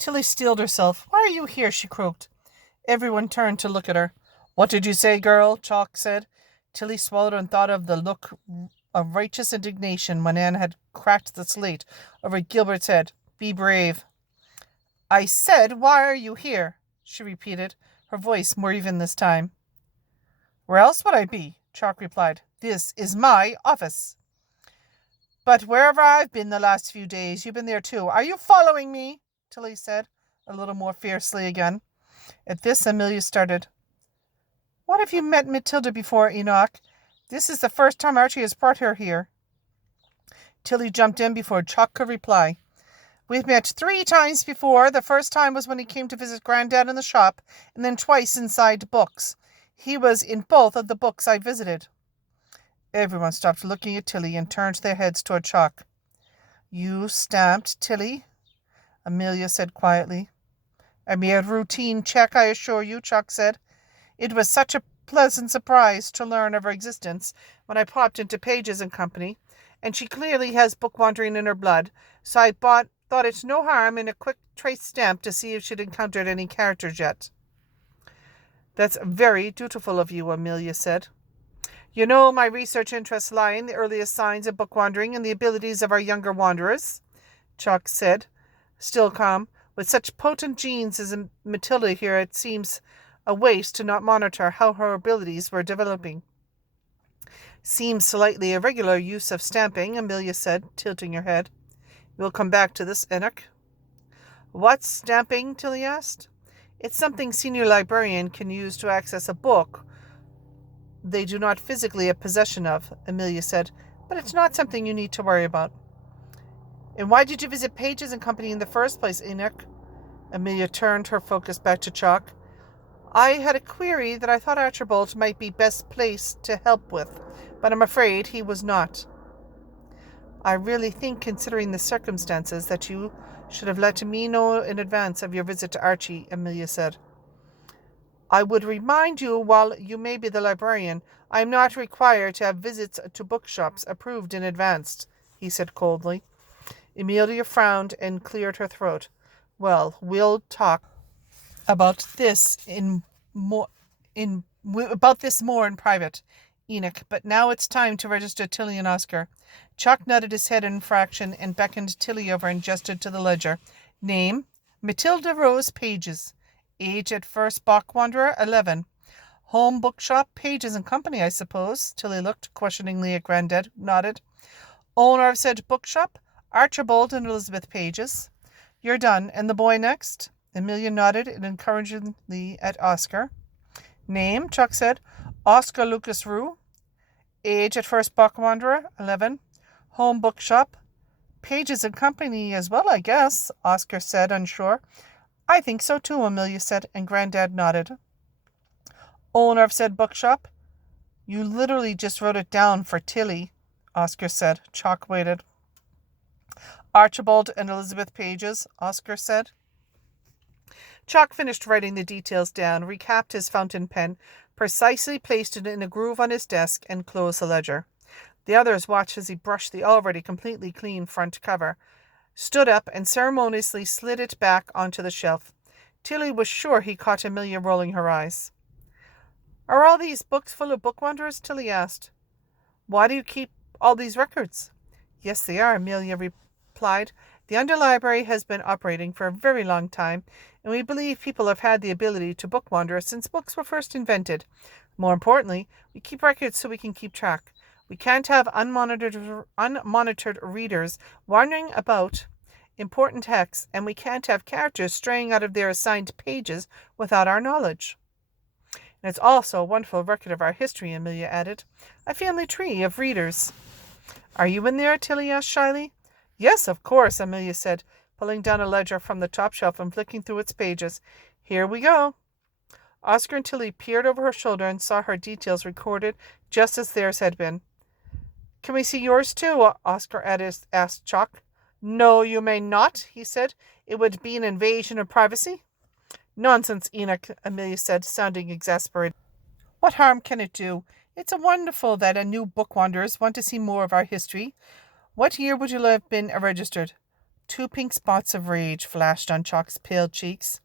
Tilly steeled herself. Why are you here? She croaked. Everyone turned to look at her. What did you say, girl? Chalk said. Tilly swallowed and thought of the look of righteous indignation when Anne had cracked the slate over Gilbert's head. Be brave. I said, why are you here? She repeated, her voice more even this time. Where else would I be? Chalk replied. This is my office. But wherever I've been the last few days, you've been there too. Are you following me? Tilly said, a little more fiercely again. At this, Amelia started. What have you met Matilda before, Enoch? This is the first time Archie has brought her here. Tilly jumped in before Chalk could reply. We've met 3 times before. The first time was when he came to visit Grandad in the shop, and then twice inside books. He was in both of the books I visited. Everyone stopped looking at Tilly and turned their heads toward Chalk. You stamped, Tilly? Amelia said quietly. A mere routine check, I assure you, Chalk said. It was such a pleasant surprise to learn of her existence when I popped into Pages and Company, and she clearly has book-wandering in her blood, so I thought it no harm in a quick trace stamp to see if she'd encountered any characters yet. That's very dutiful of you, Amelia said. You know, my research interests lie in the earliest signs of book-wandering and the abilities of our younger wanderers, Chalk said, still calm. With such potent genes as Matilda here, it seems a waste to not monitor how her abilities were developing. Seems slightly irregular use of stamping, Amelia said, tilting her head. We'll come back to this, Enoch. What's stamping? Tilly asked. It's something senior librarian can use to access a book they do not physically have possession of, Amelia said, but it's not something you need to worry about. And why did you visit Pages and Company in the first place, Enoch? Amelia turned her focus back to Chalk. I had a query that I thought Archibald might be best placed to help with, but I'm afraid he was not. I really think, considering the circumstances, that you should have let me know in advance of your visit to Archie, Amelia said. I would remind you, while you may be the librarian, I am not required to have visits to bookshops approved in advance, he said coldly. Amelia frowned and cleared her throat. Well, we'll talk about this more in private, Enoch, but now it's time to register Tilly and Oscar. Chalk nodded his head in fraction and beckoned Tilly over and gestured to the ledger. Name, Matilda Rose Pages. Age at first bookwanderer, 11. Home bookshop, Pages and Company, I suppose. Tilly looked questioningly at Grandad, nodded. Owner of said bookshop, Archibald and Elizabeth Pages. You're done. And the boy next? Amelia nodded and encouragingly at Oscar. Name, Chuck said, Oscar Lucas Rue. Age at first bookwanderer, 11. Home bookshop, Pages and Company as well, I guess, Oscar said, unsure. I think so too, Amelia said, and Grandad nodded. Owner of said bookshop? You literally just wrote it down for Tilly, Oscar said. Chalk waited. Archibald and Elizabeth Pages, Oscar said. Chalk finished writing the details down, recapped his fountain pen, precisely placed it in a groove on his desk, and closed the ledger. The others watched as he brushed the already completely clean front cover, stood up, and ceremoniously slid it back onto the shelf. Tilly was sure he caught Amelia rolling her eyes. Are all these books full of bookwanderers? Tilly asked. Why do you keep all these records? Yes, they are, Amelia replied. The underlibrary has been operating for a very long time, and we believe people have had the ability to bookwander since books were first invented. More importantly, we keep records so we can keep track. We can't have unmonitored readers wandering about important texts, and we can't have characters straying out of their assigned pages without our knowledge. And it's also a wonderful record of our history, Amelia added. A family tree of readers. Are you in there? Tilly asked shyly. Yes, of course, Amelia said, pulling down a ledger from the top shelf and flicking through its pages. Here we go. Oscar and Tilly peered over her shoulder and saw her details recorded just as theirs had been. Can we see yours too? Oscar asked Chalk. No, you may not, he said. It would be an invasion of privacy. Nonsense, Enoch, Amelia said, sounding exasperated. What harm can it do? It's wonderful that a new bookwanderers want to see more of our history. What year would you have been registered? Two pink spots of rage flashed on Chalk's pale cheeks.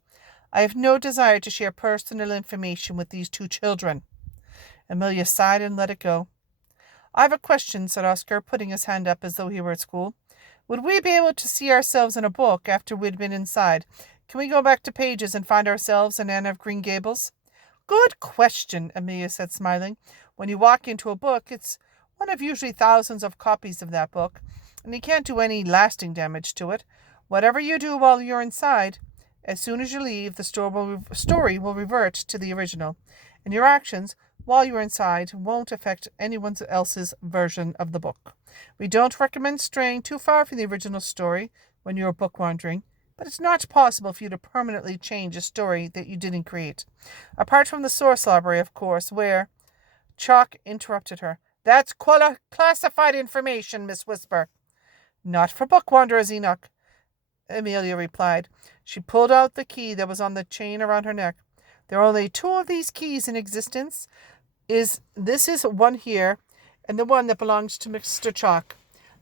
I have no desire to share personal information with these two children. Amelia sighed and let it go. I have a question, said Oscar, putting his hand up as though he were at school. Would we be able to see ourselves in a book after we'd been inside? Can we go back to pages and find ourselves in Anne of Green Gables? Good question, Amelia said, smiling. When you walk into a book, it's one of usually thousands of copies of that book, and you can't do any lasting damage to it. Whatever you do while you're inside, as soon as you leave, the story will revert to the original, and your actions while you're inside won't affect anyone else's version of the book. We don't recommend straying too far from the original story when you're book wandering, but it's not possible for you to permanently change a story that you didn't create. Apart from the source library, of course, where... Chalk interrupted her. That's classified information, Miss Whisper. Not for Bookwanderers, Enoch, Amelia replied. She pulled out the key that was on the chain around her neck. There are only two of these keys in existence. This is one here, and the one that belongs to Mr. Chalk.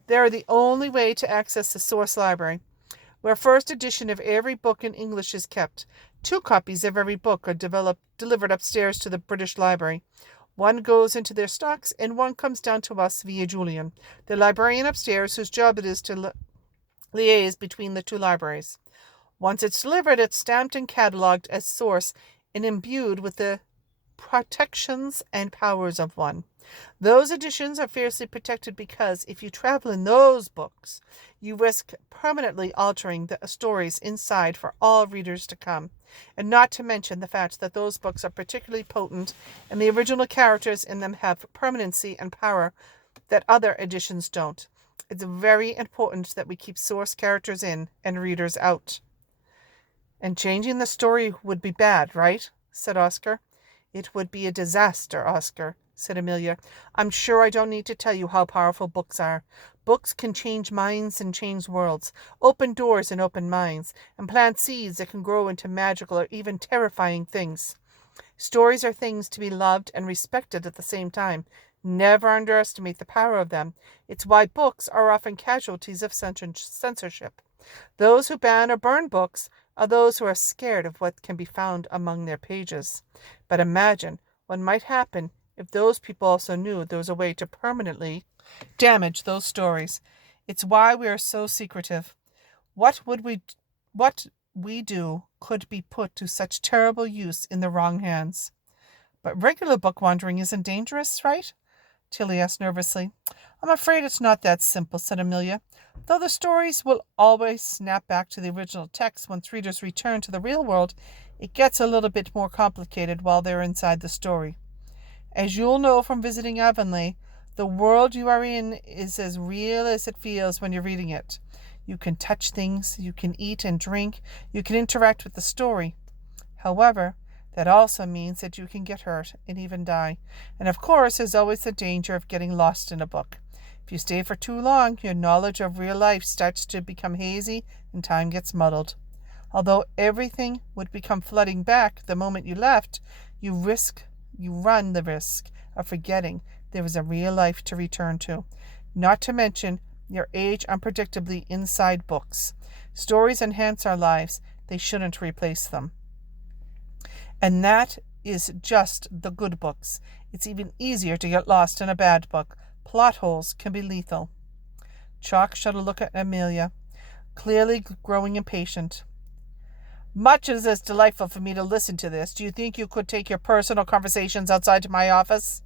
They are the only way to access the source library, where first edition of every book in English is kept. 2 copies of every book are delivered upstairs to the British Library. One goes into their stocks, and one comes down to us via Julian, the librarian upstairs, whose job it is to liaise between the 2 libraries. Once it's delivered, it's stamped and catalogued as source and imbued with the protections and powers of one. Those editions are fiercely protected because if you travel in those books, you risk permanently altering the stories inside for all readers to come, and not to mention the fact that those books are particularly potent and the original characters in them have permanency and power that other editions don't. It's very important that we keep source characters in and readers out. And changing the story would be bad, right? Said Oscar. It would be a disaster, Oscar, said Amelia. I'm sure I don't need to tell you how powerful books are. Books can change minds and change worlds, open doors and open minds, and plant seeds that can grow into magical or even terrifying things. Stories are things to be loved and respected at the same time. Never underestimate the power of them. It's why books are often casualties of censorship. Those who ban or burn books are those who are scared of what can be found among their pages. But imagine what might happen if those people also knew there was a way to permanently damage those stories. It's why we are so secretive. What we do could be put to such terrible use in the wrong hands. But regular book wandering isn't dangerous, right? Tilly asked nervously. I'm afraid it's not that simple, said Amelia. Though the stories will always snap back to the original text once readers return to the real world, it gets a little bit more complicated while they're inside the story. As you'll know from visiting Avonlea, the world you are in is as real as it feels when you're reading it. You can touch things, you can eat and drink, you can interact with the story. However, that also means that you can get hurt and even die. And of course, there's always the danger of getting lost in a book. If you stay for too long, your knowledge of real life starts to become hazy and time gets muddled. Although everything would become flooding back the moment you left, you run the risk of forgetting there was a real life to return to. Not to mention, your age unpredictably inside books. Stories enhance our lives. They shouldn't replace them. And that is just the good books. It's even easier to get lost in a bad book. Plot holes can be lethal. Chalk shot a look at Amelia, clearly growing impatient. Much as it's delightful for me to listen to this, do you think you could take your personal conversations outside to my office?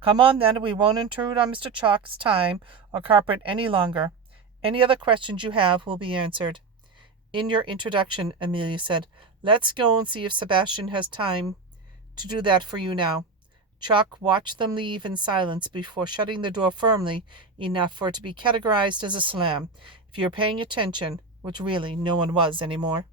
Come on, then. We won't intrude on Mr. Chalk's time or carpet any longer. Any other questions you have will be answered. In your introduction, Amelia said, let's go and see if Sebastian has time to do that for you now. Chalk watched them leave in silence before shutting the door firmly enough for it to be categorized as a slam, if you're paying attention, which really no one was anymore.